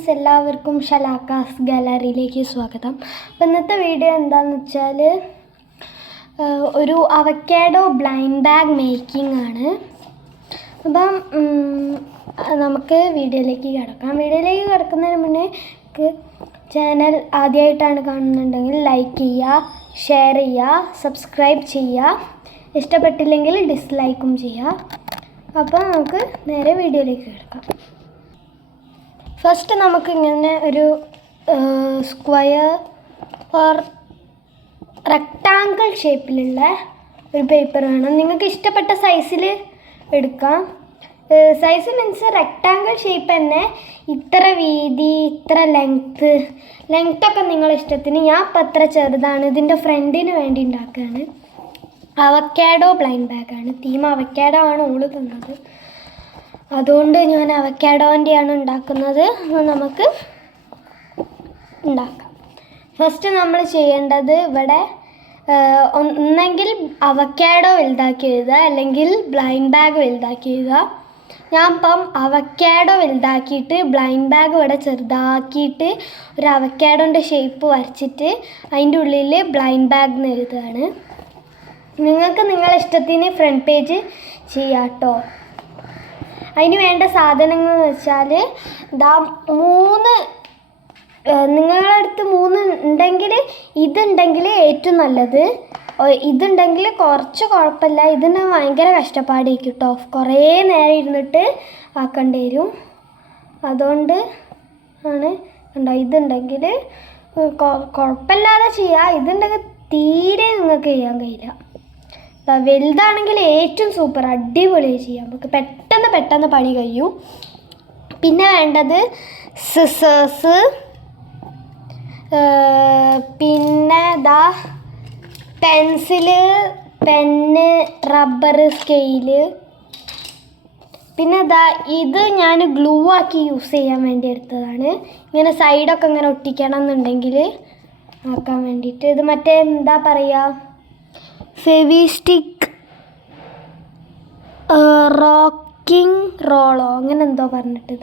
Friends, എല്ലാവർക്കും ഷലാക്കാസ് ഗാലറിയിലേക്ക് സ്വാഗതം. അപ്പോൾ ഇന്നത്തെ വീഡിയോ എന്താണെന്ന് വെച്ചാൽ ഒരു അവക്കാഡോ ബ്ലൈൻഡ് ബാഗ് മേക്കിംഗ് ആണ്. അപ്പം നമുക്ക് വീഡിയോയിലേക്ക് കിടക്കാം. വീഡിയോയിലേക്ക് കിടക്കുന്നതിന് മുന്നേ ചാനൽ ആദ്യമായിട്ടാണ് കാണുന്നുണ്ടെങ്കിൽ ലൈക്ക് ചെയ്യുക, ഷെയർ ചെയ്യുക, സബ്സ്ക്രൈബ് ചെയ്യുക. ഇഷ്ടപ്പെട്ടില്ലെങ്കിൽ ഡിസ്ലൈക്കും ചെയ്യുക. അപ്പോൾ നമുക്ക് നേരെ വീഡിയോയിലേക്ക് കിടക്കാം. ഫസ്റ്റ് നമുക്ക് ഇങ്ങനെ ഒരു സ്ക്വയർ ഓർ റെക്ടാങ്കിൾ ഷേപ്പിലുള്ള ഒരു പേപ്പർ വേണം. നിങ്ങൾക്ക് ഇഷ്ടപ്പെട്ട സൈസിൽ എടുക്കാം. സൈസ് മീൻസ് റെക്ടാങ്കിൾ ഷേപ്പ് തന്നെ, ഇത്ര വീതി, ഇത്ര ലെങ്ത്തൊക്കെ നിങ്ങളുടെ ഇഷ്ടത്തിന്. ഞാൻ ഇപ്പം അത്ര ചെറുതാണ്, ഇതിൻ്റെ ഫ്രണ്ടിന് വേണ്ടി ഉണ്ടാക്കുകയാണ്. അവക്കാഡോ ബ്ലൈൻഡ് ബാഗാണ്. തീം അവക്കാഡോ ആണ് ഓള് തന്നത്, അതുകൊണ്ട് ഞാൻ അവക്കാഡോൻ്റെയാണ് ഉണ്ടാക്കുന്നത്. നമുക്ക് ഉണ്ടാക്കാം. ഫസ്റ്റ് നമ്മൾ ചെയ്യേണ്ടത്, ഇവിടെ ഒന്നെങ്കിൽ അവക്കാഡോ വലുതാക്കി എഴുതുക, അല്ലെങ്കിൽ ബ്ലൈൻഡ് ബാഗ് വലുതാക്കി എഴുതുക. ഞാൻ ഇപ്പം അവക്കാഡോ വലുതാക്കിയിട്ട് ബ്ലൈൻഡ് ബാഗ് ഇവിടെ ചെറുതാക്കിയിട്ട് ഒരു അവക്കാഡോൻ്റെ ഷേപ്പ് വരച്ചിട്ട് അതിൻ്റെ ഉള്ളിൽ ബ്ലൈൻഡ് ബാഗ് എന്ന് എഴുതുകയാണ്. നിങ്ങൾക്ക് നിങ്ങളുടെ ഇഷ്ടത്തിന് ഫ്രണ്ട് പേജ് ചെയ്യാം കേട്ടോ. അതിന് വേണ്ട സാധനങ്ങൾ എന്ന് വെച്ചാൽ നിങ്ങളുടെ അടുത്ത് 3 ഉണ്ടെങ്കിൽ ഇതുണ്ടെങ്കിൽ ഏറ്റവും നല്ലത്. ഇതുണ്ടെങ്കിൽ കുറച്ച് കുഴപ്പമില്ല, ഇതിന് ഭയങ്കര കഷ്ടപ്പാടായിരിക്കും കേട്ടോ. കുറേ നേരം ഇരുന്നിട്ട് ആക്കേണ്ടി വരും. അതുകൊണ്ട് ആണ് കണ്ടോ, ഇതുണ്ടെങ്കിൽ കുഴപ്പമില്ലാതെ ചെയ്യാം. ഇതുണ്ടെങ്കിൽ തീരെ നിങ്ങൾക്ക് ചെയ്യാൻ കഴിയില്ല. വലുതാണെങ്കിൽ ഏറ്റവും സൂപ്പർ അടിപൊളി ചെയ്യാം. നമുക്ക് പെട്ടെന്ന് പണി കഴിയും. പിന്നെ വേണ്ടത് സിസേഴ്സ്, പിന്നെ പെൻസില്, പെന്ന്, റബ്ബർ, സ്കെയില്. പിന്നെ ഇത് ഞാൻ ഗ്ലൂ ആക്കി യൂസ് ചെയ്യാൻ വേണ്ടി എടുത്തതാണ്. ഇങ്ങനെ സൈഡൊക്കെ ഇങ്ങനെ ഒട്ടിക്കണം എന്നുണ്ടെങ്കിൽ ആക്കാൻ വേണ്ടിയിട്ട്. ഇത് മറ്റേ എന്താ പറയുക, ഫെവിസ്റ്റിക്ക് റോക്കിംഗ് റോളോ അങ്ങനെ എന്തോ പറഞ്ഞിട്ട്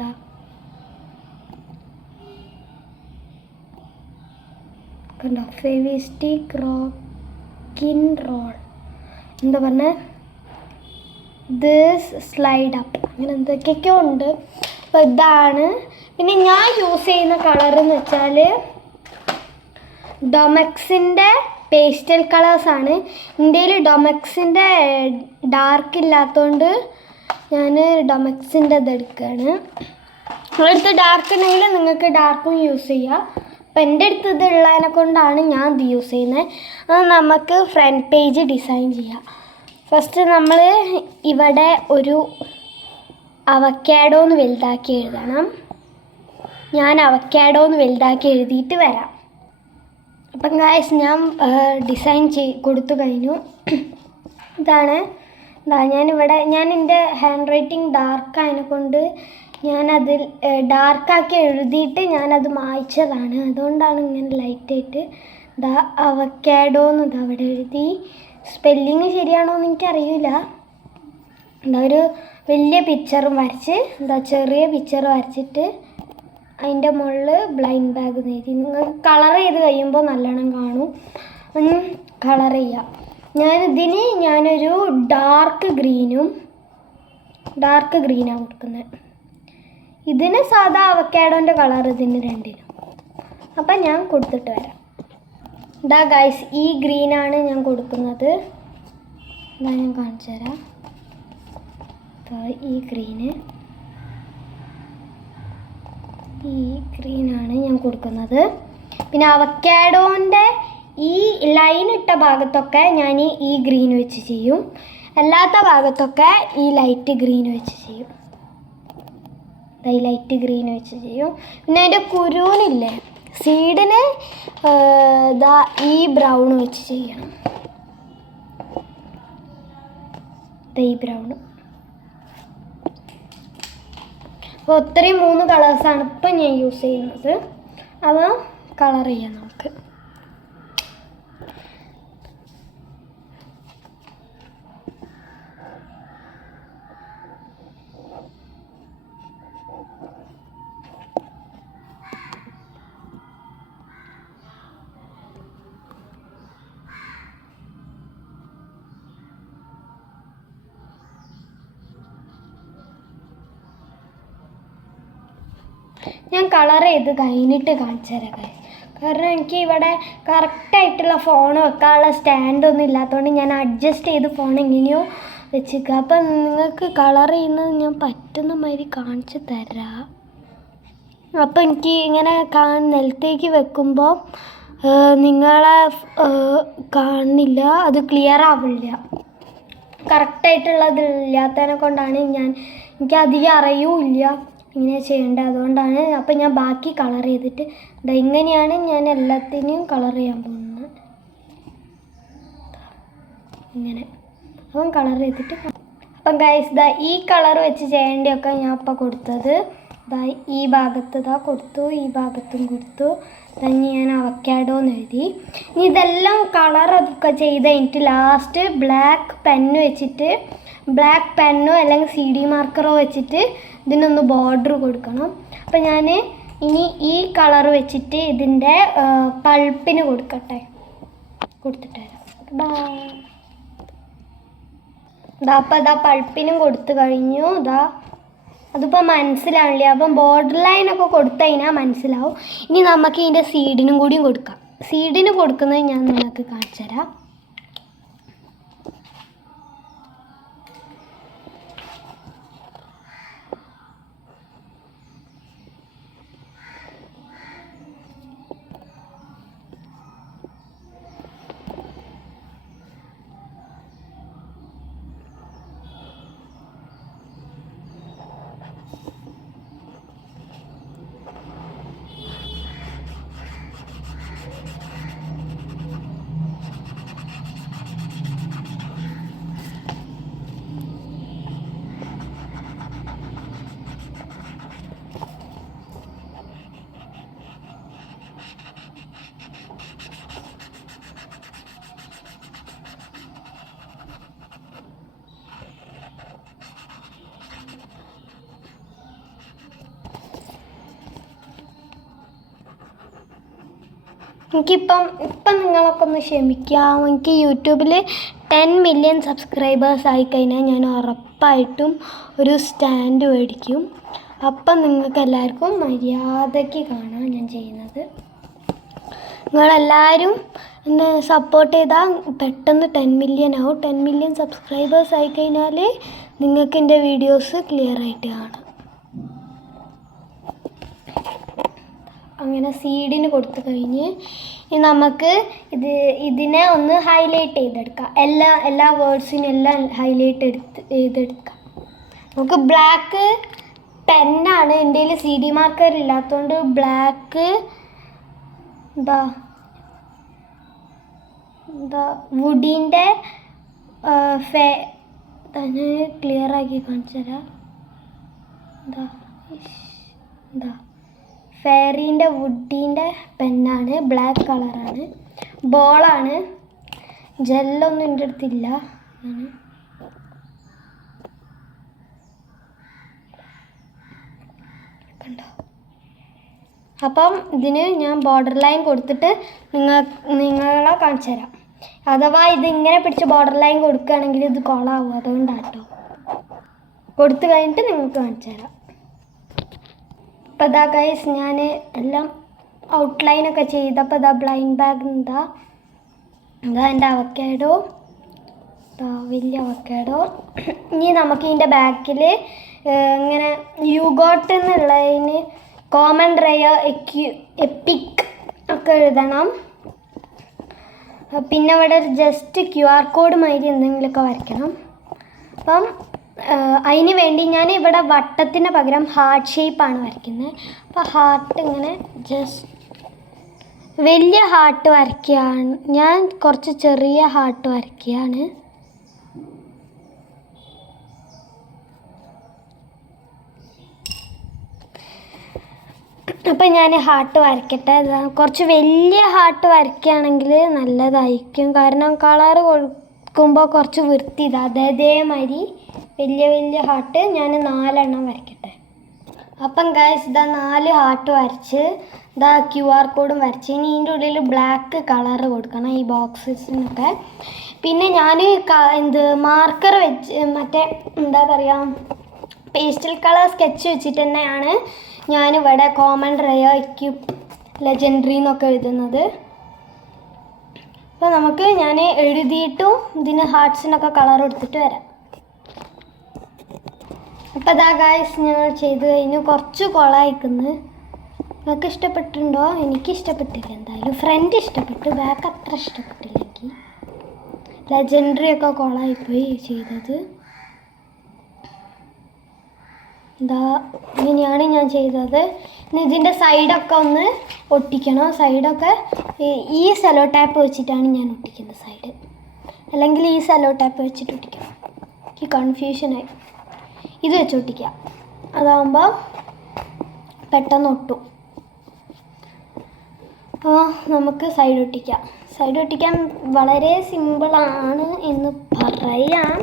കണ്ടോ, ഫെവിസ്റ്റിക്ക് റോക്കിംഗ് റോൾ എന്താ പറഞ്ഞത്, ദിസ് സ്ലൈഡ് അപ്പ്, അങ്ങനെ എന്തൊക്കെയൊക്കെയോ ഉണ്ട്. അപ്പോൾ ഇതാണ്. പിന്നെ ഞാൻ യൂസ് ചെയ്യുന്ന കളറെന്ന് വെച്ചാൽ ഡൊമെക്സിൻ്റെ പേസ്റ്റൽ കളേഴ്സാണ്. ഇന്ത്യയിൽ ഡൊമെക്സിൻ്റെ ഡാർക്ക് ഇല്ലാത്തതുകൊണ്ട് ഞാൻ ഡൊമെക്സിൻ്റെ ഇത് എടുക്കുകയാണ്. നിങ്ങളടുത്ത് ഡാർക്ക് ഉണ്ടെങ്കിൽ നിങ്ങൾക്ക് ഡാർക്കും യൂസ് ചെയ്യാം. അപ്പം എൻ്റെ അടുത്ത് ഇത് ഉള്ളതിനെ കൊണ്ടാണ് ഞാൻ ഇത് യൂസ് ചെയ്യുന്നത്. അത് നമുക്ക് ഫ്രണ്ട് പേജ് ഡിസൈൻ ചെയ്യാം. ഫസ്റ്റ് നമ്മൾ ഇവിടെ ഒരു അവക്കാഡോ എന്ന് വലുതാക്കി എഴുതണം. ഞാൻ അവക്കാഡോ എന്ന് വലുതാക്കി എഴുതിയിട്ട് വരാം. അപ്പം ഗായ്സ്, ഞാൻ ഡിസൈൻ കൊടുത്തു കഴിഞ്ഞു. ഇതാണ് ഞാൻ എൻ്റെ ഹാൻഡ് റൈറ്റിംഗ് ഡാർക്കായതിനെ കൊണ്ട് ഞാനതിൽ ഡാർക്കാക്കി എഴുതിയിട്ട് ഞാനത് മായ്ച്ചതാണ്. അതുകൊണ്ടാണ് ഇങ്ങനെ ലൈറ്റായിട്ട് അവക്കാഡോ എന്ന് അവിടെ എഴുതി. സ്പെല്ലിങ് ശരിയാണോ എന്ന് എനിക്കറിയില്ല. ഒരു വലിയ പിക്ചറും വരച്ച് ചെറിയ പിക്ചർ വരച്ചിട്ട് അതിൻ്റെ മുകളിൽ ബ്ലൈൻഡ് ബാഗ് എഴുതി. നിങ്ങൾക്ക് കളർ ചെയ്ത് കഴിയുമ്പോൾ നല്ലോണം കാണും. കളർ ചെയ്യാം. ഞാനൊരു ഡാർക്ക് ഗ്രീനാണ് കൊടുക്കുന്നത്. ഇതിന് സാധാ അവക്കാഡോൻ്റെ കളർ ഇതിന് രണ്ടിനും. അപ്പം ഞാൻ കൊടുത്തിട്ട് വരാം. ഗൈസ്, ഈ ഗ്രീനാണ് ഞാൻ കൊടുക്കുന്നത്. ഞാൻ കാണിച്ചു തരാം. ഈ ഗ്രീനാണ് ഞാൻ കൊടുക്കുന്നത്. പിന്നെ അവക്കാഡോൻ്റെ ഈ ലൈൻ ഇട്ട ഭാഗത്തൊക്കെ ഞാൻ ഈ ഗ്രീൻ വെച്ച് ചെയ്യും. അല്ലാത്ത ഭാഗത്തൊക്കെ ഈ ലൈറ്റ് ഗ്രീൻ വെച്ച് ചെയ്യും. പിന്നെ അതിൻ്റെ കുരുവിനില്ലേ, സീഡിന് ഈ ബ്രൗൺ വെച്ച് ചെയ്യണം. ഈ ബ്രൗൺ. അപ്പോൾ ഇത്രയും 3 കളേഴ്സാണ് ഇപ്പം ഞാൻ യൂസ് ചെയ്യുന്നത്. അവ കളർ ചെയ്യാം നമുക്ക്. ഞാൻ കളർ ചെയ്ത് കഴിഞ്ഞിട്ട് കാണിച്ചു തരാം guys. കാരണം എനിക്ക് ഇവിടെ കറക്റ്റായിട്ടുള്ള ഫോൺ വെക്കാനുള്ള സ്റ്റാൻഡൊന്നും ഇല്ലാത്തതുകൊണ്ട് ഞാൻ അഡ്ജസ്റ്റ് ചെയ്ത് ഫോൺ എങ്ങനെയോ വെച്ചിരിക്കുക. അപ്പം നിങ്ങൾക്ക് കളർ ചെയ്യുന്നത് ഞാൻ പറ്റുന്ന മാതിരി കാണിച്ചു തരാം. അപ്പോൾ എനിക്ക് ഇങ്ങനെ നിലത്തേക്ക് വെക്കുമ്പോൾ നിങ്ങളെ കാണില്ല, അത് ക്ലിയർ ആവില്ല. കറക്റ്റായിട്ടുള്ളത് ഇല്ലാത്തതിനെ കൊണ്ടാണ് എനിക്ക് അധികം അറിയൂല്ല ഇങ്ങനെ ചെയ്യേണ്ടത്. അതുകൊണ്ടാണ്. അപ്പം ഞാൻ ബാക്കി കളർ ചെയ്തിട്ട് ഇങ്ങനെയാണ് ഞാൻ എല്ലാത്തിനെയും കളർ ചെയ്യാൻ പോകുന്നത്. ഇങ്ങനെ അപ്പം കളർ ചെയ്തിട്ട് അപ്പം ഗൈസ് ഈ കളർ വെച്ച് ചെയ്യേണ്ടിയൊക്കെ ഞാൻ അപ്പം കൊടുത്തത് ഈ ഭാഗത്ത് കൊടുത്തു, ഈ ഭാഗത്തും കൊടുത്തു. തന്നെ ഞാൻ അവക്കാഡോന്ന് എഴുതി. ഇനി ഇതെല്ലാം കളറൊക്കെ ചെയ്ത് കഴിഞ്ഞിട്ട് ലാസ്റ്റ് ബ്ലാക്ക് പെന്നോ അല്ലെങ്കിൽ CD മാർക്കറോ വെച്ചിട്ട് ഇതിനൊന്ന് ബോർഡർ കൊടുക്കണം. അപ്പം ഞാൻ ഇനി ഈ കളർ വെച്ചിട്ട് ഇതിൻ്റെ പൾപ്പിന് കൊടുത്തിട്ട് വരാം. അപ്പം പൾപ്പിനും കൊടുത്തു കഴിഞ്ഞു. അതിപ്പോൾ മനസ്സിലാവില്ല. അപ്പം ബോർഡർ ലൈനൊക്കെ കൊടുത്തു കഴിഞ്ഞാൽ മനസ്സിലാവും. ഇനി നമുക്ക് ഇതിൻ്റെ സീഡിനും കൂടിയും കൊടുക്കാം. സീഡിന് കൊടുക്കുന്നത് ഞാൻ നിങ്ങൾക്ക് കാണിച്ചു തരാം. ഇപ്പം നിങ്ങളൊക്കെ ഒന്ന് ക്ഷമിക്കാം. എനിക്ക് യൂട്യൂബിൽ 10 മില്യൺ സബ്സ്ക്രൈബേഴ്സ് ആയിക്കഴിഞ്ഞാൽ ഞാൻ ഉറപ്പായിട്ടും ഒരു സ്റ്റാൻഡ് മേടിക്കും. അപ്പം നിങ്ങൾക്ക് എല്ലാവർക്കും മര്യാദയ്ക്ക് കാണാം ഞാൻ ചെയ്യുന്നത്. നിങ്ങളെല്ലാവരും എന്നെ സപ്പോർട്ട് ചെയ്താൽ പെട്ടെന്ന് 10 മില്യൺ ആവും. 10 മില്യൺ സബ്സ്ക്രൈബേഴ്സ് ആയിക്കഴിഞ്ഞാൽ നിങ്ങൾക്ക് എൻ്റെ വീഡിയോസ് ക്ലിയർ ആയിട്ട് കാണാം. അങ്ങനെ സീഡിന് കൊടുത്തു കഴിഞ്ഞ് നമുക്ക് ഇതിനെ ഒന്ന് ഹൈലൈറ്റ് ചെയ്തെടുക്കാം. എല്ലാ വേർഡ്സിനും എല്ലാം ഹൈലൈറ്റ് ചെയ്തെടുക്കാം. നമുക്ക് ബ്ലാക്ക് പെന്നാണ്. എൻ്റെ കയ്യിൽ CD മാർക്കർ ഇല്ലാത്തതുകൊണ്ട് ബ്ലാക്ക് വുഡിൻ്റെ തന്നെ ക്ലിയർ ആക്കി കാണിച്ചു തരാം. ഫെയറീൻ്റെ വുഡിൻ്റെ പെന്നാണ്. ബ്ലാക്ക് കളറാണ്. ബോളാണ്. ജെല്ലൊന്നും എൻ്റെ അടുത്തില്ല. കണ്ടോ? അപ്പം ഇതിന് ഞാൻ ബോർഡർ ലൈൻ കൊടുത്തിട്ട് നിങ്ങളെ കാണിച്ചു തരാം. അഥവാ ഇതിങ്ങനെ പിടിച്ച് ബോർഡർ ലൈൻ കൊടുക്കുകയാണെങ്കിൽ ഇത് കോളാവും. അതുകൊണ്ടാണ് കേട്ടോ. കൊടുത്തു കഴിഞ്ഞിട്ട് നിങ്ങൾക്ക് കാണിച്ചു തരാം. അപ്പോൾ ഗൈസ് ഞാൻ എല്ലാം ഔട്ട്ലൈനൊക്കെ ചെയ്തപ്പോൾ ബ്ലൈൻഡ് ബാഗ് എൻ്റെ അവക്കാഡോ, വലിയ അവക്കാഡോ. ഇനി നമുക്ക് ഇതിൻ്റെ ബാക്കിൽ ഇങ്ങനെ യുഗോട്ട് എന്നുള്ളതിന് കോമൺ റെയർ എപ്പിക് ഒക്കെ എഴുതണം. പിന്നെ ഇവിടെ ജസ്റ്റ് QR കോഡ് മാതിരി എന്തെങ്കിലുമൊക്കെ വരയ്ക്കണം. അപ്പം അതിന് വേണ്ടി ഞാൻ ഇവിടെ വട്ടത്തിന് പകരം ഹാർട്ട് ഷേപ്പാണ് വരയ്ക്കുന്നത്. അപ്പോൾ ഹാർട്ട് ഇങ്ങനെ ജസ്റ്റ് വലിയ ഹാർട്ട് വരയ്ക്കുകയാണ്. ഞാൻ കുറച്ച് ചെറിയ ഹാർട്ട് വരയ്ക്കുകയാണ്. അപ്പം ഞാൻ ഹാർട്ട് വരയ്ക്കട്ടെ. കുറച്ച് വലിയ ഹാർട്ട് വരയ്ക്കുകയാണെങ്കിൽ നല്ലതായിരിക്കും. കാരണം കളർ കൊടുക്കുമ്പോൾ കുറച്ച് വൃത്തി അതേമാതിരി വലിയ ഹാർട്ട് ഞാൻ 4 എണ്ണം വരയ്ക്കട്ടെ. അപ്പം ഗൈസ് 4 ഹാർട്ട് വരച്ച് QR കോഡും വരച്ച് ഇനി ഇതിൻ്റെ ഉള്ളിൽ ബ്ലാക്ക് കളർ കൊടുക്കണം ഈ ബോക്സസിനൊക്കെ. പിന്നെ ഞാൻ മാർക്കർ വെച്ച് മറ്റേ പേസ്റ്റൽ കളർ സ്കെച്ച് വെച്ചിട്ട് തന്നെയാണ് ഞാനിവിടെ കോമൺ റെയർ എക്യുപ്പ് ലെജൻഡറി എന്നൊക്കെ എഴുതുന്നത്. അപ്പോൾ നമുക്ക് ഞാൻ എഴുതിയിട്ടും ഇതിന് ഹാർട്സിനൊക്കെ കളർ കൊടുത്തിട്ട് വരാം. അപ്പോൾ അതാ ഗായ്സ് ഞങ്ങൾ ചെയ്ത് കഴിഞ്ഞു. കുറച്ച് കൊളായിക്കുന്നു. നിങ്ങൾക്ക് ഇഷ്ടപ്പെട്ടിട്ടുണ്ടോ? എനിക്ക് ഇഷ്ടപ്പെട്ടില്ല. എന്തായാലും ഫ്രണ്ട് ഇഷ്ടപ്പെട്ടു, ബാക്ക് അത്ര ഇഷ്ടപ്പെട്ടില്ല എനിക്ക്. ലെജൻഡറി ഒക്കെ കൊളായിപ്പോയി ചെയ്തത്. ഇതാ ഇങ്ങനെയാണ് ഞാൻ ചെയ്തത്. ഇനി ഇതിൻ്റെ സൈഡൊക്കെ ഒന്ന് ഒട്ടിക്കണം. സൈഡൊക്കെ ഈ സെലോ ടാപ്പ് വെച്ചിട്ടാണ് ഞാൻ ഒട്ടിക്കുന്നത് സൈഡ്, അല്ലെങ്കിൽ ഈ സെലോ ടാപ്പ് വെച്ചിട്ട് ഒട്ടിക്കണം. എനിക്ക് കൺഫ്യൂഷനായി. ഇത് വെച്ച് ഒട്ടിക്കാം, അതാകുമ്പോൾ പെട്ടെന്ന് ഒട്ടും. അപ്പോൾ നമുക്ക് സൈഡ് ഒട്ടിക്കാം. സൈഡ് ഒട്ടിക്കാൻ വളരെ സിമ്പിളാണ് എന്ന് പറയാം.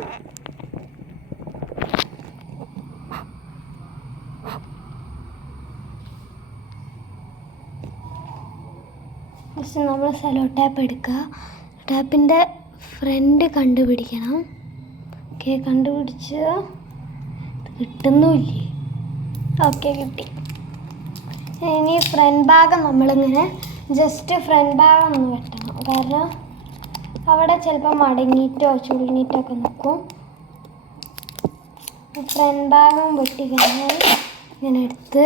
ഫസ്റ്റ് നമ്മൾ സെലോ ടാപ്പ് എടുക്കുക. ടാപ്പിൻ്റെ ഫ്രണ്ട് കണ്ടുപിടിക്കണം. ഓക്കെ, കണ്ടുപിടിച്ച് കിട്ടുന്നുമില്ലേ? ഓക്കെ, കിട്ടി. ഇനി ഫ്രണ്ട് ഭാഗം നമ്മളിങ്ങനെ ജസ്റ്റ് ഫ്രണ്ട് ഭാഗം ഒന്ന് വെട്ടണം. കാരണം അവിടെ ചിലപ്പോൾ മടങ്ങിയിട്ടോ ചുളിഞ്ഞിട്ടോ ഒക്കെ നിൽക്കും. ഫ്രണ്ട് ഭാഗം വെട്ടിക്കഴിഞ്ഞാൽ ഇങ്ങനെ എടുത്ത്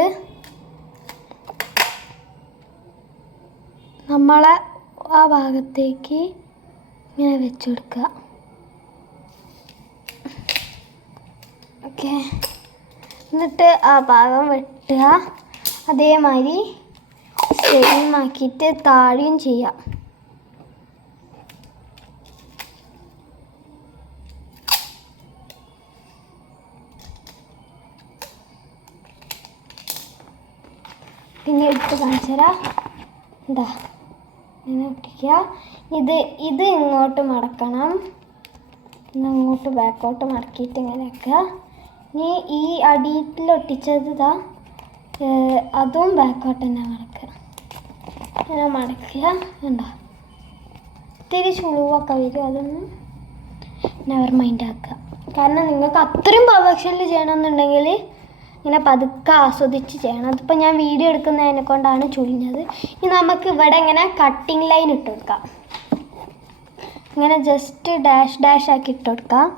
നമ്മളെ ആ ഭാഗത്തേക്ക് ഇങ്ങനെ വെച്ച് കൊടുക്കുക. ഓക്കെ, എന്നിട്ട് ആ ഭാഗം വെട്ടുക. അതേമാതിരി സെയിം ആക്കിയിട്ട് താഴെയും ചെയ്യാം. പിന്നെ എടുത്ത് കാണിച്ചു തരാം. എന്താ ഇങ്ങനെ ഒട്ടിക്കുക. ഇത് ഇങ്ങോട്ട് മടക്കണം. ഇങ്ങോട്ട് ബാക്കോട്ട് മടക്കിയിട്ട് ഇങ്ങനെ വെക്കുക. ഇനി ഈ അടിയിലൊട്ടിച്ചത് ഇതാ അതും ബാക്കോട്ട് തന്നെ മടക്കുക. ഇങ്ങനെ മടക്കുക. കണ്ടോ, ഇത്തിരി ചുളിവൊക്കെ വരും. അതൊന്നും നെവർ മൈൻഡ് ആക്കുക. കാരണം നിങ്ങൾക്ക് അത്രയും പെർഫെക്ഷനിൽ ചെയ്യണമെന്നുണ്ടെങ്കിൽ ഇങ്ങനെ പതുക്കെ ആസ്വദിച്ച് ചെയ്യണം. അതിപ്പോൾ ഞാൻ വീഡിയോ എടുക്കുന്നതിനെ കൊണ്ടാണ് ചുളിഞ്ഞത്. ഇനി നമുക്ക് ഇവിടെ ഇങ്ങനെ കട്ടിങ് ലൈൻ ഇട്ട് കൊടുക്കാം. ഇങ്ങനെ ജസ്റ്റ് ഡാഷ് ഡാഷ് ആക്കി ഇട്ട് കൊടുക്കാം.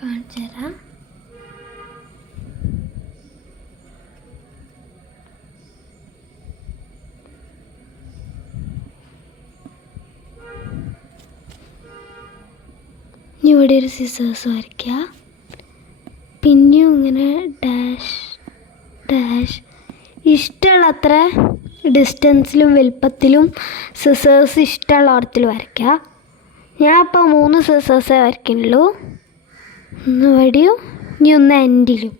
കാണിച്ചു തരാം. ഇനി ഇവിടെ ഒരു സിസേഴ്സ് വരയ്ക്കുക. പിന്നെയും ഇങ്ങനെ ഡാഷ് ഡാഷ് ഇഷ്ടമുള്ളത്ര ഡിസ്റ്റൻസിലും വലുപ്പത്തിലും സിസേഴ്സ് ഇഷ്ടമുള്ള ഓരത്തിൽ വരയ്ക്കുക. ഞാൻ ഇപ്പോൾ 3 സിസേഴ്സേ വരയ്ക്കുന്നുള്ളൂ. ഒന്ന് വടിയും ഇനി ഒന്ന് എൻഡിലും.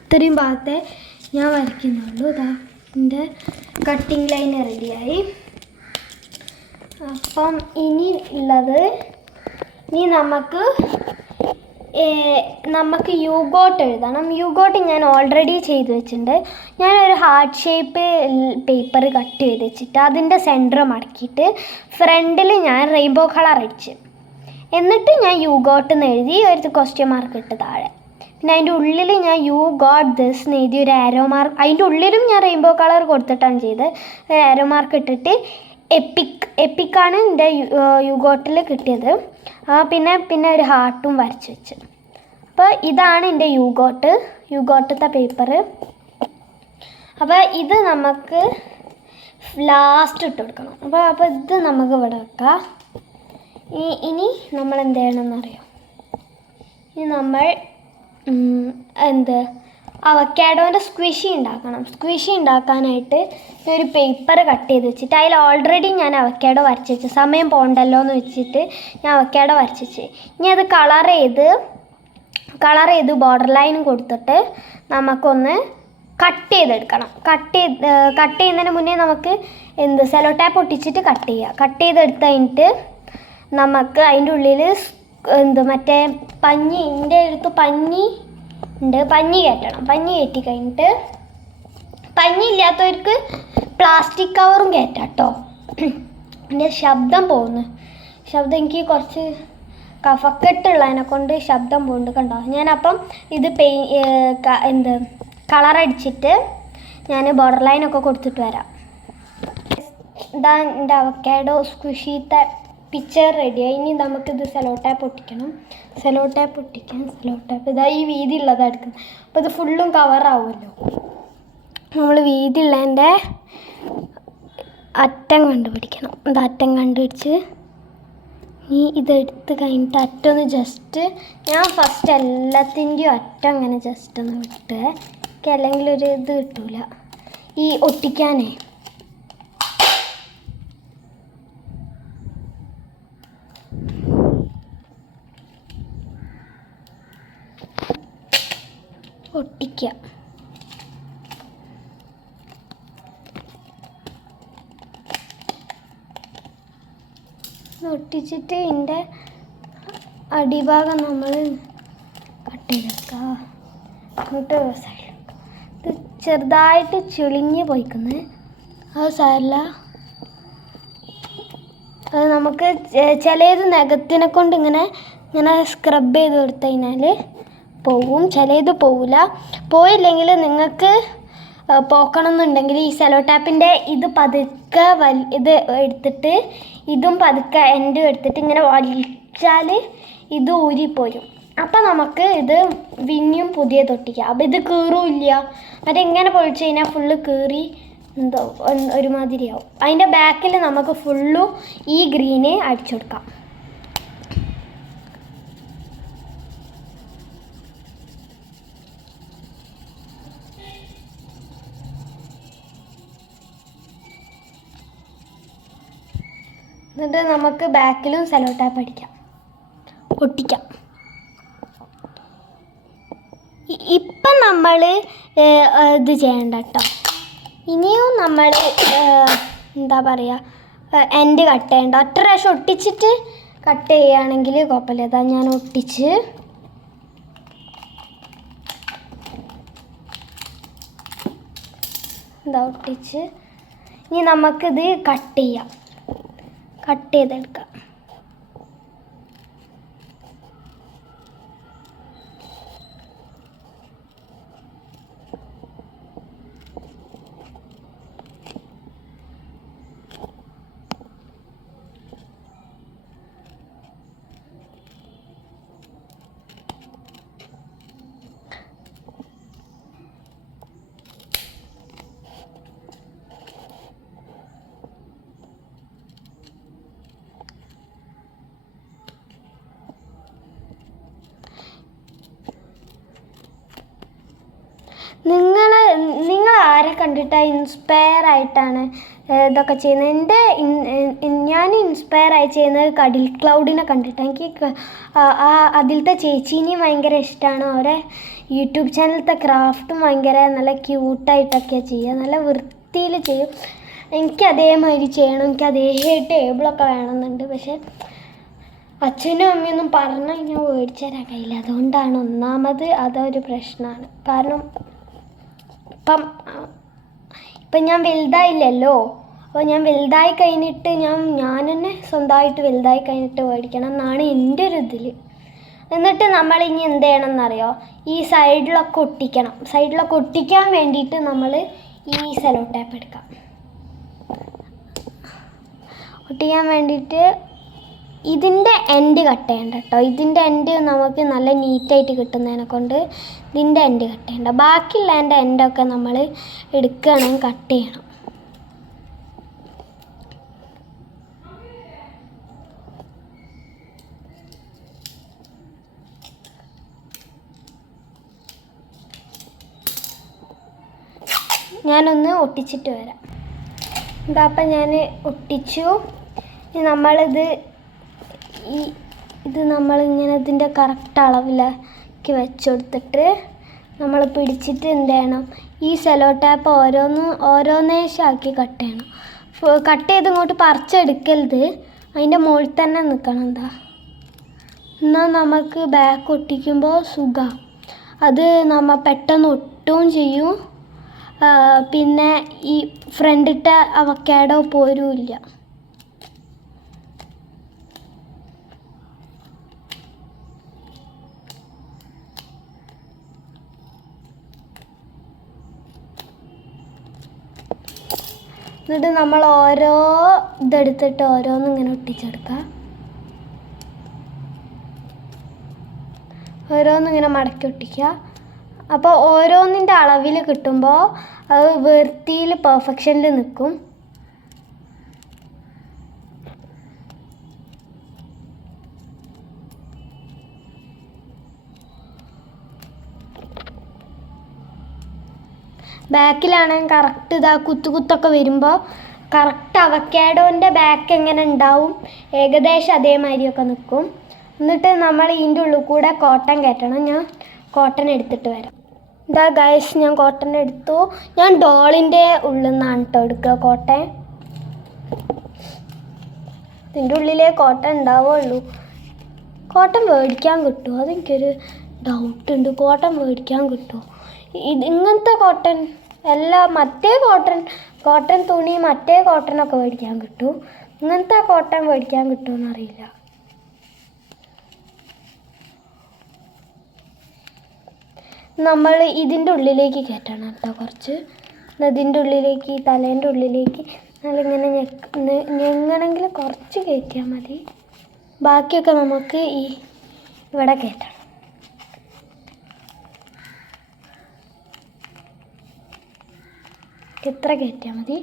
ഇത്രയും ഭാഗത്തെ ഞാൻ വരയ്ക്കുന്നുള്ളൂ. ഇതാ എൻ്റെ കട്ടിങ് ലൈൻ റെഡിയായി. അപ്പം ഇനി ഉള്ളത്, ഇനി നമുക്ക് യൂഗോട്ട് എഴുതണം. യൂഗോട്ട് ഞാൻ ഓൾറെഡി ചെയ്ത് വെച്ചിട്ടുണ്ട്. ഞാനൊരു ഹാർട്ട് ഷേപ്പ് പേപ്പർ കട്ട് ചെയ്ത് വെച്ചിട്ട് അതിൻ്റെ സെൻറ്റർ മടക്കിയിട്ട് ഫ്രണ്ടിൽ ഞാൻ റെയിൻബോ കളർ അടിച്ച്, എന്നിട്ട് ഞാൻ യൂഗോട്ട് എന്ന് എഴുതി ഒരു ക്വസ്റ്റ്യൻ മാർക്ക് ഇട്ട് താഴെ. പിന്നെ അതിൻ്റെ ഉള്ളിൽ ഞാൻ യു ഗോട്ട് ദിസ് എന്ന് എഴുതി ഒരു ആരോ മാർക്ക്. അതിൻ്റെ ഉള്ളിലും ഞാൻ റെയിൻബോ കളർ കൊടുത്തിട്ടാണ് ചെയ്തത്. ഒരു ആരോ മാർക്ക് ഇട്ടിട്ട് എപ്പിക്കാണ് എൻ്റെ യൂഗോട്ടിൽ കിട്ടിയത്. പിന്നെ ഒരു ഹാർട്ടും വരച്ച് വെച്ച്. അപ്പോൾ ഇതാണ് എൻ്റെ യൂഗോട്ടത്തെ പേപ്പർ. അപ്പോൾ ഇത് നമുക്ക് ലാസ്റ്റ് ഇട്ട് കൊടുക്കണം. അപ്പോൾ ഇത് നമുക്ക് ഇവിടെ വെക്കാം. ഇനി നമ്മൾ എന്ത് ചെയ്യണമെന്നറിയാം? ഇനി നമ്മൾ അവക്കാഡോൻ്റെ സ്ക്വിഷി ഉണ്ടാക്കണം. സ്ക്വിഷി ഉണ്ടാക്കാനായിട്ട് ഒരു പേപ്പർ കട്ട് ചെയ്ത് വെച്ചിട്ട് അതിൽ ഓൾറെഡി ഞാൻ അവക്കാഡോ വരച്ച് വെച്ച്, സമയം പോകണ്ടല്ലോ എന്ന് വെച്ചിട്ട് ഞാൻ അവക്കാഡോ വരച്ച് വെച്ച്. ഇനി അത് കളർ ചെയ്ത് ബോർഡർ ലൈൻ കൊടുത്തിട്ട് നമുക്കൊന്ന് കട്ട് ചെയ്തെടുക്കണം. കട്ട് ചെയ്യുന്നതിന് മുന്നേ നമുക്ക് സെലോ ടാപ്പ് ഒട്ടിച്ചിട്ട് കട്ട് ചെയ്തെടുത്ത് കഴിഞ്ഞിട്ട് നമുക്ക് അതിൻ്റെ ഉള്ളിൽ മറ്റേ എൻ്റെ അടുത്ത് പഞ്ഞി ഉണ്ട്, പഞ്ഞി കയറ്റണം. പഞ്ഞി കയറ്റി കഴിഞ്ഞിട്ട് പഞ്ഞി ഇല്ലാത്തവർക്ക് പ്ലാസ്റ്റിക് കവറും കയറ്റാം കേട്ടോ. എൻ്റെ ശബ്ദം എനിക്ക് കുറച്ച് കഫക്കെട്ടുള്ളതിനെ കൊണ്ട് ശബ്ദം പോകുന്നുണ്ട് കണ്ടോ. ഞാനപ്പം ഇത് കളറടിച്ചിട്ട് ഞാൻ ബോർഡർ ലൈനൊക്കെ കൊടുത്തിട്ട് വരാം. ഇതാ എൻ്റെ അവക്കാഡോ സ്ക്വിഷീത്തെ പിക്ചർ റെഡിയായി. ഇനി നമുക്കിത് സെലോ ടാപ്പ് ഒട്ടിക്കണം. സെലോ ടാപ്പ് ഇതാ ഈ വീതി ഉള്ളതാണ് എടുക്കുന്നത്. അപ്പോൾ ഇത് ഫുള്ളും കവറാവുമല്ലോ. നമ്മൾ വീതിയുള്ളതിൻ്റെ അറ്റം കണ്ടുപിടിക്കണം. ഇത് അറ്റം കണ്ടുപിടിച്ച് ഇതെടുത്ത് കഴിഞ്ഞിട്ട് അറ്റമൊന്ന് ജസ്റ്റ് ഞാൻ ഫസ്റ്റ് എല്ലാത്തിൻ്റെയും അറ്റം അങ്ങനെ ജസ്റ്റ് ഒന്ന് വിട്ട് അല്ലെങ്കിൽ ഒരു ഇത് കിട്ടൂല ഈ ഒട്ടിക്കാനേ. ഒട്ടിക്കുക. ഒട്ടിച്ചിട്ട് ഇതിൻ്റെ അടിഭാഗം നമ്മൾ കട്ട് ചെയ്തെടുക്കുക. എന്നിട്ട് സൈഡ് ഇത് ചെറുതായിട്ട് ചുളിഞ്ഞ് പോയിക്കുന്നത് അത് സാരമില്ല. അത് നമുക്ക് ചിലത് നഖത്തിനെ കൊണ്ട് ഇങ്ങനെ സ്ക്രബ് ചെയ്ത് കൊടുത്തു കഴിഞ്ഞാൽ പോവും, ചിലത് പോവില്ല. പോയില്ലെങ്കിൽ നിങ്ങൾക്ക് പോക്കണം എന്നുണ്ടെങ്കിൽ ഈ സെലോ ടാപ്പിൻ്റെ ഇത് പതുക്കെ ഇത് എടുത്തിട്ട് ഇതും പതുക്കെ എൻഡും എടുത്തിട്ട് ഇങ്ങനെ വലിച്ചാൽ ഇത് ഊരിപ്പോരും. അപ്പം നമുക്ക് ഇത് പിന്നെയും പുതിയ തൊട്ടിക്കാം. അപ്പം ഇത് കീറുമില്ല. മറ്റെങ്ങനെ പൊളിച്ച് കഴിഞ്ഞാൽ ഫുള്ള് കീറി എന്തോ ഒരുമാതിരിയാവും. അതിൻ്റെ ബാക്കിൽ നമുക്ക് ഫുള്ളും ഈ ഗ്രീന് അടിച്ചു കൊടുക്കാം. എന്നിട്ട് നമുക്ക് ബാക്കിലും സെലോ ടാപ്പ് ഒട്ടിക്കാം. ഇപ്പം നമ്മൾ ഇത് ചെയ്യണ്ട കേട്ടോ. ഇനിയും നമ്മൾ എന്താ പറയുക എൻഡ് കട്ട് ചെയ്യണ്ട. ഒറ്റ പ്രാവശ്യം ഒട്ടിച്ചിട്ട് കട്ട് ചെയ്യുകയാണെങ്കിൽ കുഴപ്പമില്ല. ഇതാ ഞാൻ ഒട്ടിച്ച് ഇനി നമുക്കിത് കട്ട് ചെയ്തെടുക്കാം. നിങ്ങൾ ആരെ കണ്ടിട്ടാണ് ഇൻസ്പയർ ആയിട്ടാണ് ഇതൊക്കെ ചെയ്യുന്നത്? ഞാൻ ഇൻസ്പയർ ആയി ചെയ്യുന്നത് കടിൽ ക്ലൗഡിനെ കണ്ടിട്ടാണ്. എനിക്ക് അതിലത്തെ ചേച്ചീനെയും ഭയങ്കര ഇഷ്ടമാണ്. അവരെ യൂട്യൂബ് ചാനലത്തെ ക്രാഫ്റ്റും ഭയങ്കര നല്ല ക്യൂട്ടായിട്ടൊക്കെയാണ് ചെയ്യുക. നല്ല വൃത്തിയിൽ ചെയ്യും. എനിക്ക് അതേമാതിരി ചെയ്യണം. എനിക്ക് അതേ ടേബിളൊക്കെ വേണമെന്നുണ്ട്. പക്ഷേ അച്ഛനും അമ്മയൊന്നും പറഞ്ഞാൽ ഞാൻ മേടിച്ചു തരാൻ കഴിയില്ല. അതുകൊണ്ടാണ് ഒന്നാമത് അതൊരു പ്രശ്നമാണ്. കാരണം ഇപ്പം ഞാൻ വലുതായില്ലല്ലോ. അപ്പോൾ ഞാൻ വലുതായി കഴിഞ്ഞിട്ട് ഞാൻ തന്നെ സ്വന്തമായിട്ട് വലുതായി കഴിഞ്ഞിട്ട് മേടിക്കണം എന്നാണ് എൻ്റെ ഒരു ഇതിൽ. എന്നിട്ട് നമ്മൾ ഇനി എന്ത് ചെയ്യണം എന്നറിയോ? ഈ സൈഡിലൊക്കെ ഒട്ടിക്കണം. സൈഡിലൊക്കെ ഒട്ടിക്കാൻ വേണ്ടിയിട്ട് നമ്മൾ ഈ സെലോ ടാപ്പ് എടുക്കാം. ഒട്ടിക്കാൻ വേണ്ടിയിട്ട് ഇതിൻ്റെ എൻഡ് കട്ട് ചെയ്യണ്ട കേട്ടോ. ഇതിൻ്റെ എൻഡ് നമുക്ക് നല്ല നീറ്റായിട്ട് കിട്ടുന്നതിനെ കൊണ്ട് ഇതിൻ്റെ എൻഡ് കട്ട് ചെയ്യണ്ട. ബാക്കിയുള്ള എൻ്റെ എൻഡൊക്കെ നമ്മൾ എടുക്കുകയാണെങ്കിൽ കട്ട് ചെയ്യണം. ഞാനൊന്ന് ഒട്ടിച്ചിട്ട് വരാം. ഇതപ്പം ഞാൻ ഒട്ടിച്ചു. ഇത് നമ്മളിങ്ങനെ ഇതിൻ്റെ കറക്റ്റ് അളവിലേക്ക് വെച്ചുകൊടുത്തിട്ട് നമ്മൾ പിടിച്ചിട്ട് എന്ത് ചെയ്യണം? ഈ സെലോ ടാപ്പ് ഓരോന്നേശാക്കി കട്ട് ചെയ്യണം. കട്ട് ചെയ്ത് ഇങ്ങോട്ട് പറിച്ചെടുക്കരുത്, അതിൻ്റെ മുകളിൽ തന്നെ നിൽക്കണം. എന്നാൽ നമുക്ക് ബാക്ക് ഒട്ടിക്കുമ്പോൾ സുഖമാണ്. അത് നമ്മൾ പെട്ടെന്ന് ഒട്ടുകയും ചെയ്യും, പിന്നെ ഈ ഫ്രണ്ടിട്ട അവക്കാഡോ പോരുമില്ല. എന്നിട്ട് നമ്മൾ ഓരോ ഇതെടുത്തിട്ട് ഓരോന്നിങ്ങനെ ഒട്ടിച്ചെടുക്കുക. ഓരോന്നിങ്ങനെ മടക്കി ഒട്ടിക്കുക. അപ്പോൾ ഓരോന്നിൻ്റെ അളവിൽ കിട്ടുമ്പോൾ അത് വൃത്തിയിൽ പെർഫെക്ഷനിൽ നിൽക്കും. ബാക്കിലാണെങ്കിൽ കറക്റ്റ് കുത്തൊക്കെ വരുമ്പോൾ കറക്റ്റ് അവക്കാഡോൻ്റെ ബാക്ക് എങ്ങനെ ഉണ്ടാവും ഏകദേശം അതേമാതിരിയൊക്കെ നിൽക്കും. എന്നിട്ട് നമ്മൾ ഇതിൻ്റെ ഉള്ളിൽ കൂടെ കോട്ടൺ കയറ്റണം. ഞാൻ കോട്ടൺ എടുത്തിട്ട് വരാം. ഗൈസ്, ഞാൻ കോട്ടൺ എടുത്തു. ഞാൻ ഡോളിൻ്റെ ഉള്ളിൽ നിന്നാണ് കേട്ടോ എടുക്കുക കോട്ടൺ. ഇതിൻ്റെ ഉള്ളിലേ കോട്ടൺ ഉണ്ടാവുള്ളൂ. കോട്ടൺ മേടിക്കാൻ കിട്ടുമോ? അതെനിക്കൊരു ഡൗട്ടുണ്ട്. കോട്ടൺ മേടിക്കാൻ കിട്ടുമോ? ഇങ്ങനത്തെ കോട്ടൺ മറ്റേ കോട്ടൺ തുണി മറ്റേ കോട്ടണൊക്കെ മേടിക്കാൻ കിട്ടും. ഇങ്ങനത്തെ കോട്ടൺ മേടിക്കാൻ കിട്ടുമോ അറിയില്ല. നമ്മൾ ഇതിൻ്റെ ഉള്ളിലേക്ക് കയറ്റണം കേട്ടോ കുറച്ച്. ഇതിൻ്റെ ഉള്ളിലേക്ക്, തലേൻ്റെ ഉള്ളിലേക്ക് നമ്മളിങ്ങനെ ഞെങ്ങണമെങ്കിൽ കുറച്ച് കയറ്റിയാൽ മതി. ബാക്കിയൊക്കെ നമുക്ക് ഇവിടെ കയറ്റണം. ഇത്ര കയറ്റിയാൽ മതി.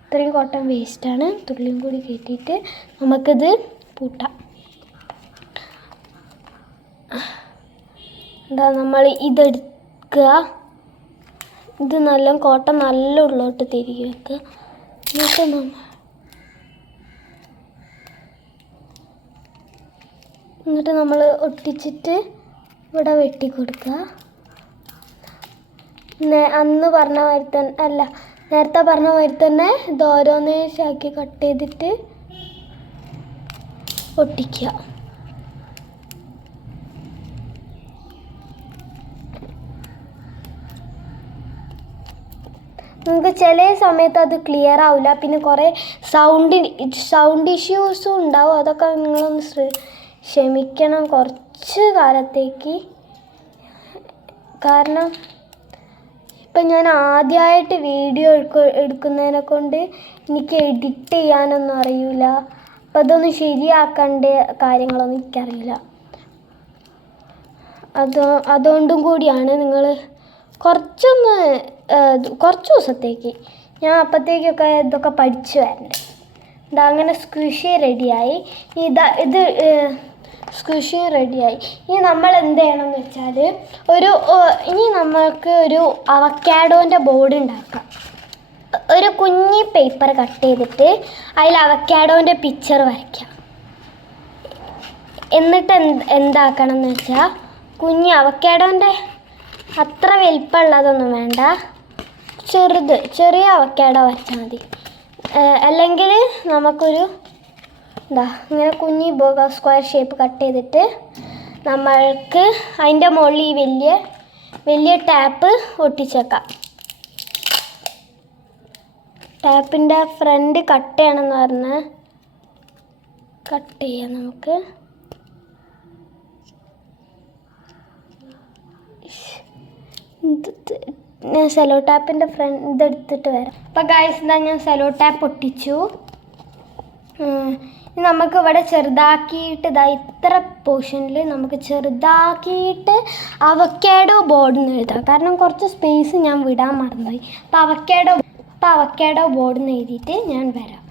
ഇത്രയും കോട്ടൺ വേസ്റ്റാണ്. തുള്ളിയും കൂടി കയറ്റിയിട്ട് നമുക്കിത് പൂട്ടാം. നമ്മൾ ഇതെടുക്കുക. ഇത് കോട്ടൺ നല്ല ഉള്ളോട്ട് തിരികെ വെക്കുക. എന്നിട്ട് നമ്മൾ ഒട്ടിച്ചിട്ട് ഇവിടെ വെട്ടി കൊടുക്കുക. അന്ന് പറഞ്ഞ മാതിരി തന്നെ നേരത്തെ പറഞ്ഞ മാതിരി തന്നെ ഇത് ഓരോന്നേശാക്കി കട്ട് ചെയ്തിട്ട് ഒട്ടിക്കുക. നിങ്ങൾക്ക് ചില സമയത്ത് അത് ക്ലിയർ ആവില്ല, പിന്നെ കുറേ സൗണ്ട് ഇഷ്യൂസും ഉണ്ടാവും. അതൊക്കെ നിങ്ങളൊന്ന് ക്ഷമിക്കണം കുറച്ച് കാലത്തേക്ക്. കാരണം ഇപ്പം ഞാൻ ആദ്യമായിട്ട് വീഡിയോ എടുക്കുന്നതിനെ കൊണ്ട് എനിക്ക് എഡിറ്റ് ചെയ്യാനൊന്നും അറിയില്ല. അപ്പം അതൊന്നും ശരിയാക്കേണ്ട കാര്യങ്ങളൊന്നും എനിക്കറിയില്ല. അതുകൊണ്ടും കൂടിയാണ് നിങ്ങൾ കുറച്ച് ദിവസത്തേക്ക് ഞാൻ അപ്പോഴത്തേക്കൊക്കെ ഇതൊക്കെ പഠിച്ചു വരണ്ട്. അങ്ങനെ സ്ക്വിഷി റെഡിയായി. ഇത് സ്ക്വിഷി റെഡിയായി. ഇനി നമ്മൾ എന്ത് ചെയ്യണമെന്ന് വെച്ചാൽ ഇനി നമുക്ക് ഒരു അവക്കാഡോൻ്റെ ബോർഡ് ഉണ്ടാക്കാം. ഒരു കുഞ്ഞി പേപ്പർ കട്ട് ചെയ്തിട്ട് അതിൽ അവക്കാഡോൻ്റെ പിക്ചർ വരയ്ക്കാം. എന്നിട്ട് എന്താക്കണം എന്ന് വെച്ചാൽ കുഞ്ഞി അവക്കാഡോൻ്റെ അത്ര വലിപ്പമുള്ളതൊന്നും വേണ്ട, ചെറിയ അവക്കാഡോ വരച്ചാൽ മതി. അല്ലെങ്കിൽ നമുക്കൊരു ഇങ്ങനെ കുഞ്ഞി സ്ക്വയർ ഷേപ്പ് കട്ട് ചെയ്തിട്ട് നമ്മൾക്ക് അതിൻ്റെ മുകളിൽ ഈ വലിയ ടാപ്പ് ഒട്ടിച്ചേക്കാം. ടാപ്പിൻ്റെ ഫ്രണ്ട് കട്ട് ചെയ്യണമെന്ന് പറഞ്ഞാൽ കട്ട് ചെയ്യാം നമുക്ക്. ഞാൻ സെലോ ടാപ്പിൻ്റെ ഇതെടുത്തിട്ട് വരാം. അപ്പോൾ ഗൈസ് ഞാൻ സെലോ ടാപ്പ് ഒട്ടിച്ചു. നമുക്ക് ഇവിടെ ചെറുതാക്കിയിട്ട് ഇത്ര പോർഷനിൽ നമുക്ക് ചെറുതാക്കിയിട്ട് അവക്കാഡോ ബോർഡ് എന്ന് എഴുതാം. കാരണം കുറച്ച് സ്പേസ് ഞാൻ വിടാൻ മറന്നുപോയി. അപ്പോൾ അവക്കാഡോ ബോർഡ് എന്ന് എഴുതിയിട്ട് ഞാൻ വരാം.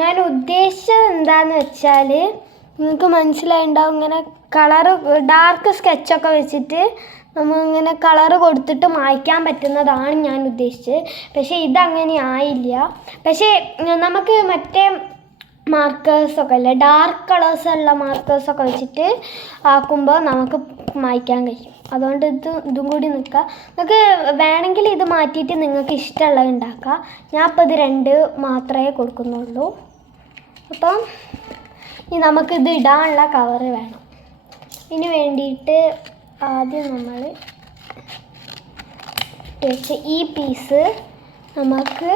ഞാൻ ഉദ്ദേശിച്ചത് എന്താണെന്ന് വെച്ചാൽ നിങ്ങൾക്ക് മനസ്സിലായിട്ടുണ്ടാവും. ഇങ്ങനെ ഡാർക്ക് സ്കെച്ചൊക്കെ വെച്ചിട്ട് നമ്മളിങ്ങനെ കളറ് കൊടുത്തിട്ട് മായ്ക്കാൻ പറ്റുന്നതാണ് ഞാൻ ഉദ്ദേശിച്ചത്. പക്ഷേ ഇതങ്ങനെ ആയില്ല. പക്ഷേ നമുക്ക് മറ്റേ മാർക്കേഴ്സൊക്കെ ഡാർക്ക് കളേഴ്സുള്ള മാർക്കേഴ്സൊക്കെ വെച്ചിട്ട് ആക്കുമ്പോൾ നമുക്ക് മായ്ക്കാൻ കഴിയും. അതുകൊണ്ട് ഇതും കൂടി നിൽക്കുക. നിങ്ങൾക്ക് വേണമെങ്കിൽ ഇത് മാറ്റിയിട്ട് നിങ്ങൾക്ക് ഇഷ്ടമുള്ളത് ഉണ്ടാക്കുക. ഞാൻ ഇപ്പോൾ ഇത് 2 മാത്രമേ കൊടുക്കുന്നുള്ളൂ. അപ്പം ഇനി നമുക്കിത് ഇടാനുള്ള കവറ് വേണം. ഇതിന് വേണ്ടിയിട്ട് ആദ്യം നമ്മൾ വെച്ച ഈ പീസ് നമുക്ക്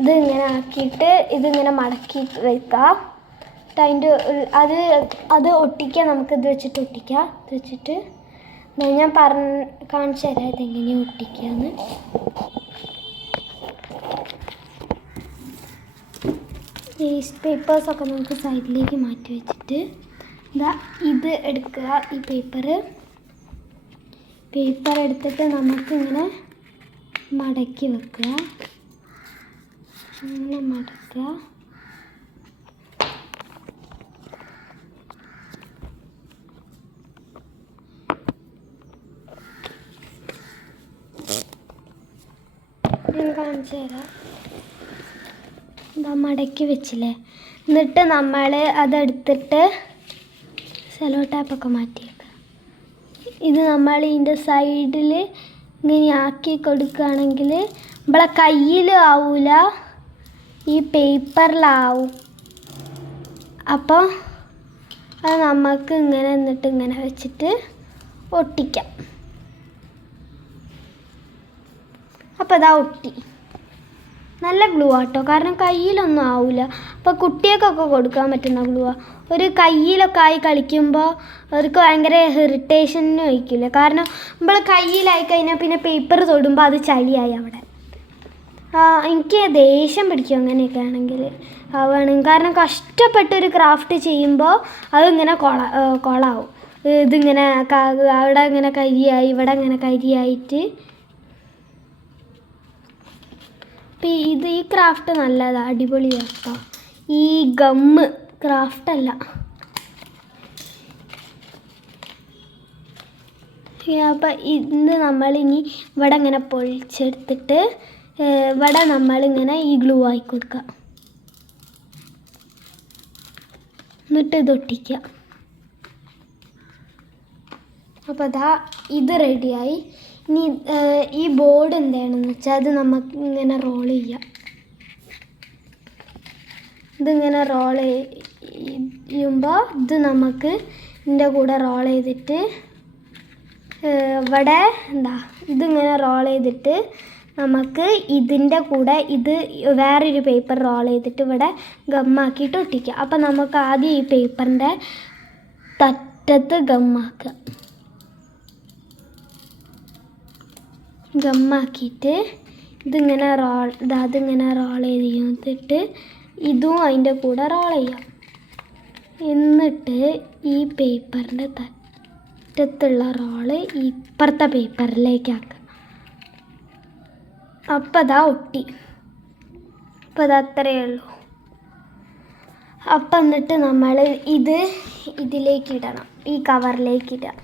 ഇതിങ്ങനെ ആക്കിയിട്ട് ഇതിങ്ങനെ മടക്കി വെക്കാം. അതിൻ്റെ അത് ഒട്ടിക്കുക. നമുക്കിത് വെച്ചിട്ട് ഒട്ടിക്കാം. ഇത് വെച്ചിട്ട് ഞാൻ കാണിച്ചു തരാം ഇതെങ്ങനെയാണ് ഒട്ടിക്കുകയെന്ന്. വേസ്റ്റ് പേപ്പേഴ്സൊക്കെ നമുക്ക് സൈഡിലേക്ക് മാറ്റി വെച്ചിട്ട് ഇത് എടുക്കുക. ഈ പേപ്പർ എടുത്തിട്ട് നമുക്കിങ്ങനെ മടക്കി വെക്കുക. അങ്ങനെ മടക്കുക. ഞാൻ കാണിച്ചു തരാം. മടക്കി വെച്ചില്ലേ, എന്നിട്ട് നമ്മൾ അതെടുത്തിട്ട് സെലോ ടാപ്പൊക്കെ മാറ്റിയേക്കുക. ഇത് നമ്മൾ ഇതിൻ്റെ സൈഡിൽ ഇങ്ങനെ ആക്കി കൊടുക്കുകയാണെങ്കിൽ നമ്മളെ കയ്യിൽ ആവില്ല, ഈ പേപ്പറിലാവും. അപ്പോൾ അത് നമുക്ക് ഇങ്ങനെ എന്നിട്ട് ഇങ്ങനെ വെച്ചിട്ട് ഒട്ടിക്കാം. അപ്പോൾ അതാ ഒട്ടി. നല്ല ഗ്ലൂ ആട്ടോ, കാരണം കയ്യിലൊന്നും ആവില്ല. അപ്പോൾ കുട്ടികൾക്കൊക്കെ കൊടുക്കാൻ പറ്റുന്ന ഗ്ലൂ ആ. ഒരു കയ്യിലൊക്കെ ആയി കളിക്കുമ്പോൾ അവർക്ക് ഭയങ്കര ഇറിറ്റേഷനും വയ്ക്കില്ല. കാരണം നമ്മൾ കയ്യിലായി കഴിഞ്ഞാൽ പിന്നെ പേപ്പർ തൊടുമ്പോൾ അത് ചളിയായി അവിടെ. എനിക്ക് ദേഷ്യം പിടിക്കും അങ്ങനെയൊക്കെ ആണെങ്കിൽ ആവുകയാണെങ്കിൽ. കാരണം കഷ്ടപ്പെട്ടൊരു ക്രാഫ്റ്റ് ചെയ്യുമ്പോൾ അതിങ്ങനെ കൊളാവും. ഇതിങ്ങനെ അവിടെ ഇങ്ങനെ കരിയായി, ഇവിടെ ഇങ്ങനെ കരിയായിട്ട്. അപ്പം ഈ ക്രാഫ്റ്റ് നല്ലതാണ്, അടിപൊളിയാണ് കേട്ടോ. ഈ ഗമ്മ് ക്രാഫ്റ്റല്ല. അപ്പം ഇത് നമ്മളിനി ഇവിടെ ഇങ്ങനെ പൊളിച്ചെടുത്തിട്ട് ഇവിടെ നമ്മളിങ്ങനെ ഈ ഗ്ലൂ ആയി കൊടുക്കുക. എന്നിട്ട് ഇത് ഒട്ടിക്കുക. അപ്പോൾ അതാ ഇത് റെഡിയായി. ഇനി ഈ ബോർഡ് എന്താണെന്ന് വെച്ചാൽ അത് നമുക്ക് ഇങ്ങനെ റോൾ ചെയ്യാം. ഇതിങ്ങനെ റോൾ ചെയ്യുമ്പോൾ ഇത് നമുക്ക് ഇതിൻ്റെ കൂടെ റോൾ ചെയ്തിട്ട് ഇവിടെ ഇതിങ്ങനെ റോൾ ചെയ്തിട്ട് നമുക്ക് ഇതിൻ്റെ കൂടെ ഇത് വേറൊരു പേപ്പർ റോൾ ചെയ്തിട്ട് ഇവിടെ ഗമ്മാക്കിയിട്ട് ഒട്ടിക്കുക. അപ്പം നമുക്ക് ആദ്യം ഈ പേപ്പറിൻ്റെ തറ്റത്ത് ഗമ്മാക്കിയിട്ട് ഇതിങ്ങനെ അതിങ്ങനെ റോൾ ചെയ്തിട്ട് ഇതും അതിൻ്റെ കൂടെ റോൾ ചെയ്യാം. എന്നിട്ട് ഈ പേപ്പറിൻ്റെ തറ്റത്തുള്ള റോള് ഇപ്പുറത്തെ പേപ്പറിലേക്ക് ആക്കുക. അപ്പം അതാ ഒട്ടി. അപ്പം അത് അത്രയേ ഉള്ളൂ. അപ്പം എന്നിട്ട് നമ്മൾ ഇതിലേക്ക് ഇടണം, ഈ കവറിലേക്ക് ഇടുക.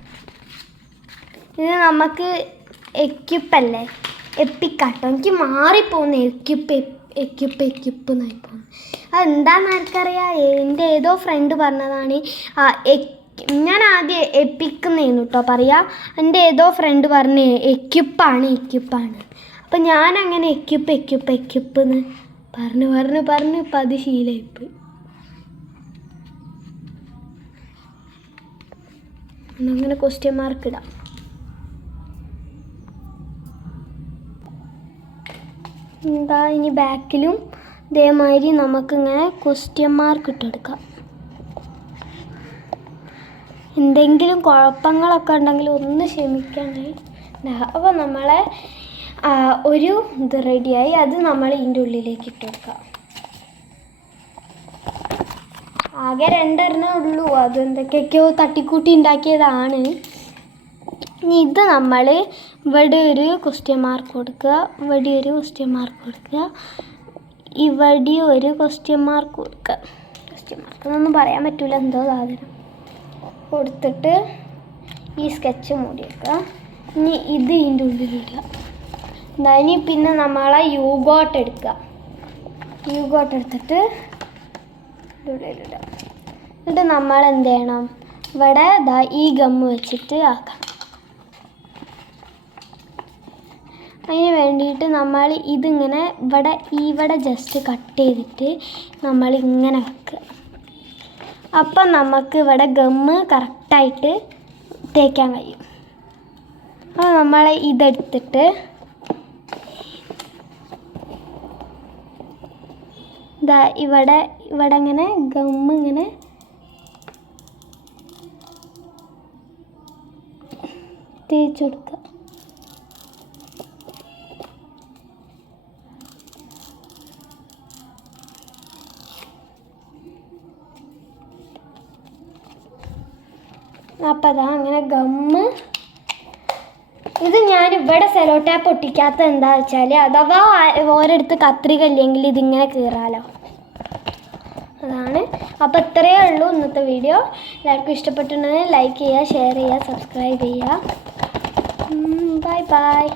ഇത് നമുക്ക് എക്യുപ്പല്ലേ, എപ്പിക്കാട്ടോ. എനിക്ക് മാറിപ്പോകുന്നു എക്യുപ്പ് എന്നായി പോകുന്നു. അതെന്താണെന്ന് ആർക്കറിയാം. എൻ്റെ ഏതോ ഫ്രണ്ട് പറഞ്ഞതാണ്. ഞാൻ ആദ്യം എപ്പിക്കുന്നേന്നു കേട്ടോ പറയാം. എൻ്റെ ഏതോ ഫ്രണ്ട് പറഞ്ഞ് എക്യുപ്പാണ്. അപ്പം ഞാനങ്ങനെ എക്യുപ്പ് എന്ന് പറഞ്ഞ് ഇപ്പം അത് ശീലമായിപ്പോയി. അങ്ങനെ ക്വസ്റ്റ്യൻ മാർക്ക് ഇടാം. ഇനി ബാക്കിലും ഇതേമാതിരി നമുക്കിങ്ങനെ ക്വസ്റ്റ്യൻ മാർക്ക് ഇട്ടെടുക്കാം. എന്തെങ്കിലും കുഴപ്പങ്ങളൊക്കെ ഉണ്ടെങ്കിൽ ഒന്ന് ക്ഷമിക്കണേ. അപ്പോൾ നമ്മളെ ഒരു ഇത് റെഡിയായി. അത് നമ്മൾ ഇതിൻ്റെ ഉള്ളിലേക്ക് ഇട്ട് കൊടുക്കാം. ആകെ 2 ഉള്ളൂ. അതെന്തൊക്കെയൊക്കെയോ തട്ടിക്കൂട്ടി ഉണ്ടാക്കിയതാണ്. ഇനി ഇത് നമ്മൾ ഇവിടെ ഒരു ക്വസ്റ്റ്യൻ മാർക്ക് കൊടുക്കുക, ഇവിടെ ഒരു ക്വസ്റ്റ്യൻ മാർക്ക് കൊടുക്കുക, ഇവിടെ ഒരു ക്വസ്റ്റ്യൻ മാർക്ക് കൊടുക്കുക. ക്വസ്റ്റ്യൻ മാർക്ക് എന്നൊന്നും പറയാൻ പറ്റില്ല, എന്തോ സാധനം കൊടുത്തിട്ട് ഈ സ്കെച്ച് മൂടി വെക്കുക. ഇനി ഇത് ഇതിൻ്റെ ഉള്ളിലിടുക. ഇനി പിന്നെ നമ്മളെ യൂഗോട്ട് എടുക്കുക. യൂഗോട്ട് എടുത്തിട്ട് ഉള്ളിലിടുക. എന്നിട്ട് നമ്മൾ എന്ത് ചെയ്യണം, ഇവിടെ ഈ ഗമ്മ് വെച്ചിട്ട് ആക്കണം. വേണ്ടിയിട്ട് നമ്മൾ ഇതിങ്ങനെ ഇവിടെ ജസ്റ്റ് കട്ട് ചെയ്തിട്ട് നമ്മൾ ഇങ്ങനെ വെക്കുക. അപ്പം നമുക്ക് ഇവിടെ ഗമ്മ് കറക്റ്റായിട്ട് തേക്കാൻ കഴിയും. അപ്പോൾ നമ്മൾ ഇതെടുത്തിട്ട് ഇതാ ഇവിടെ ഇങ്ങനെ ഗമ്മ് ഇങ്ങനെ തേച്ച് കൊടുക്കുക. അപ്പോൾ അതാ അങ്ങനെ ഗമ്മ് ഇത് ഞാനിവിടെ സെലോ ടാപ്പ് ഒട്ടിക്കാത്ത എന്താ വെച്ചാൽ അഥവാ ഓരോരുത്ത് കത്രിക ഇല്ലെങ്കിൽ ഇതിങ്ങനെ കീറാലോ, അതാണ്. അപ്പോൾ ഇത്രയേ ഉള്ളൂ ഇന്നത്തെ വീഡിയോ. എല്ലാവർക്കും ഇഷ്ടപ്പെട്ടിട്ടുണ്ടെങ്കിൽ ലൈക്ക് ചെയ്യുക, ഷെയർ ചെയ്യുക, സബ്സ്ക്രൈബ് ചെയ്യുക. Bye bye.